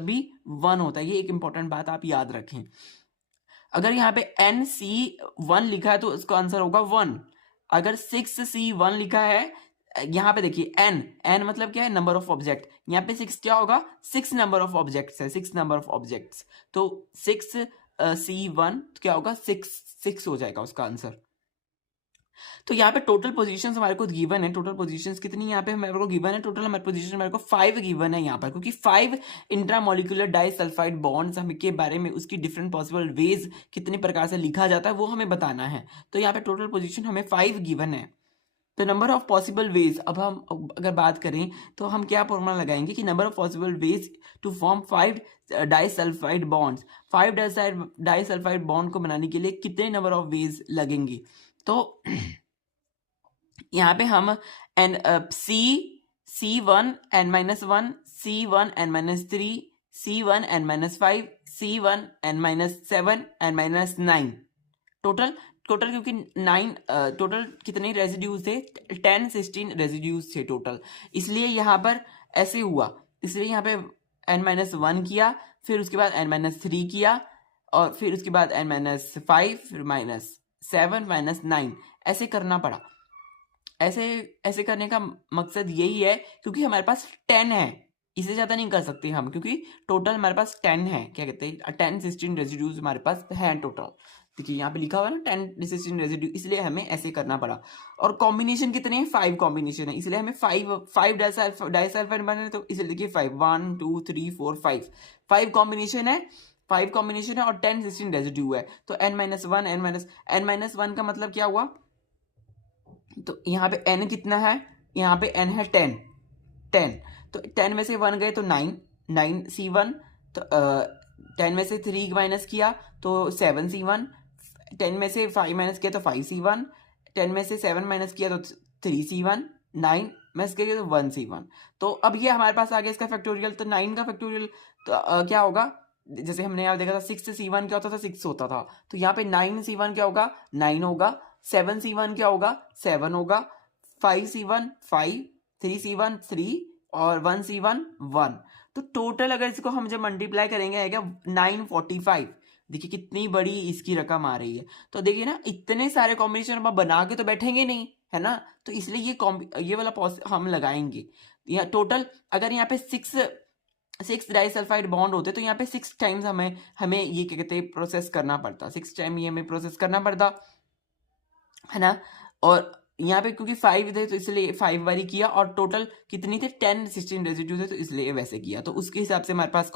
भी 1 होता है। ये एक इंपॉर्टेंट बात आप याद रखें। अगर यहाँ पे NC1 लिखा है तो इसका आंसर होगा 1। अगर 6C1 लिखा है, यहाँ पे देखिए n मतलब क्या है, नंबर ऑफ ऑब्जेक्ट। यहाँ पे 6 क्या होगा, 6 नंबर ऑफ ऑब्जेक्ट्स है, 6 नंबर ऑफ ऑब्जेक्ट्स। तो 6C1 क्या होगा, 6 हो जाएगा उसका आंसर। तो यहाँ पे टोटल पोजीशंस हमारे को गिवन है। टोटल पोजीशंस कितनी यहाँ पे हमारे को गिवन है, टोटल हमारे पोजीशन हमारे को 5 गिवन है यहाँ पर, क्योंकि 5 इंट्रामोलिकुलर डाइसल्फाइड बॉन्ड्स हम के बारे में, उसकी डिफरेंट पॉसिबल वेज कितने प्रकार से लिखा जाता है वो हमें बताना है। तो यहाँ पे टोटल पोजीशन हमें 5 गिवन है। तो नंबर ऑफ पॉसिबल वेज, अब हम अगर बात करें तो हम क्या फॉर्मूला लगाएंगे कि number of possible ways to form 5 disulphide bonds, 5 disulphide bond को बनाने के लिए कितने नंबर ऑफ वेज लगेंगे। तो यहाँ पे हम C1 n-1, C1 n-3, C1 n-5, C1 n-7 n-9 total क्योंकि 9 टोटल कितने रेजिड्यूज थे, 10-16 रेजिड्यूज थे टोटल, इसलिए यहाँ पर ऐसे हुआ। इसलिए यहाँ पे n-1 किया, फिर उसके बाद n-3 किया, और फिर उसके बाद n-5, फिर -7 -9 ऐसे करना पड़ा। ऐसे करने का मकसद यही है क्योंकि हमारे पास 10 है, इससे ज्यादा नहीं कर सकते हम, क्योंकि टोटल हमारे पास 10 है, क्या कहते हैं 10-16 रेजिड्यूज हमारे पास है टोटल। देखिए यहाँ पे लिखा हुआ है ना 10-16 रेजिड्यू, इसलिए हमें ऐसे करना पड़ा। और कॉम्बिनेशन कितने हैं, 5 कॉम्बिनेशन है, इसलिए हमें 5 डाइसल्फाइड बने, तो इसलिए देखिए 5 1 2 3 4 5 कॉम्बिनेशन है, 5 कॉम्बिनेशन है और 10-16 रेजिड्यू है। तो n-1 का मतलब क्या हुआ, तो यहाँ पे n कितना है, यहाँ पे n है 10। तो 10 में से 1 गए तो 9C1, तो 10 में से 3 माइनस किया तो 7C1, 10 में से 5 माइनस किया तो 5C1, 10 में से 7 माइनस किया तो 3C1, 9 माइनस किया तो 1C1। तो अब ये हमारे पास आ गया इसका फैक्टोरियल। तो 9 का फैक्टोरियल तो क्या होगा, जैसे हमने यहाँ देखा था 6C1 क्या होता था, 6 होता था। तो यहाँ पे 9C1 क्या होगा, 9 होगा, 7C1 क्या होगा, 7 होगा, 5C1 5, 3C1 3 और 1C1 1। तो टोटल अगर इसको हम जब मल्टीप्लाई करेंगे आएगा 945। देखिए कितनी बड़ी इसकी रकम आ रही है। तो देखिए ना, इतने सारे कॉम्बिनेशन हम बना के तो बैठेंगे नहीं, है ना, तो इसलिए ये वाला हम लगाएंगे। यहाँ टोटल अगर यहाँ पे 6 डाइसल्फाइड बॉन्ड होते तो यहाँ पे 6 टाइम्स हमें ये क्या कहते हैं प्रोसेस करना पड़ता, 6 टाइम ये हमें प्रोसेस करना पड़ता, है ना। और यहाँ पे क्योंकि 5 थे तो इसलिए 5 बारी किया, और टोटल कितनी थे 10-16 रेजिड्यू थे तो इसलिए वैसे किया। तो उसके हिसाब से हमारे पास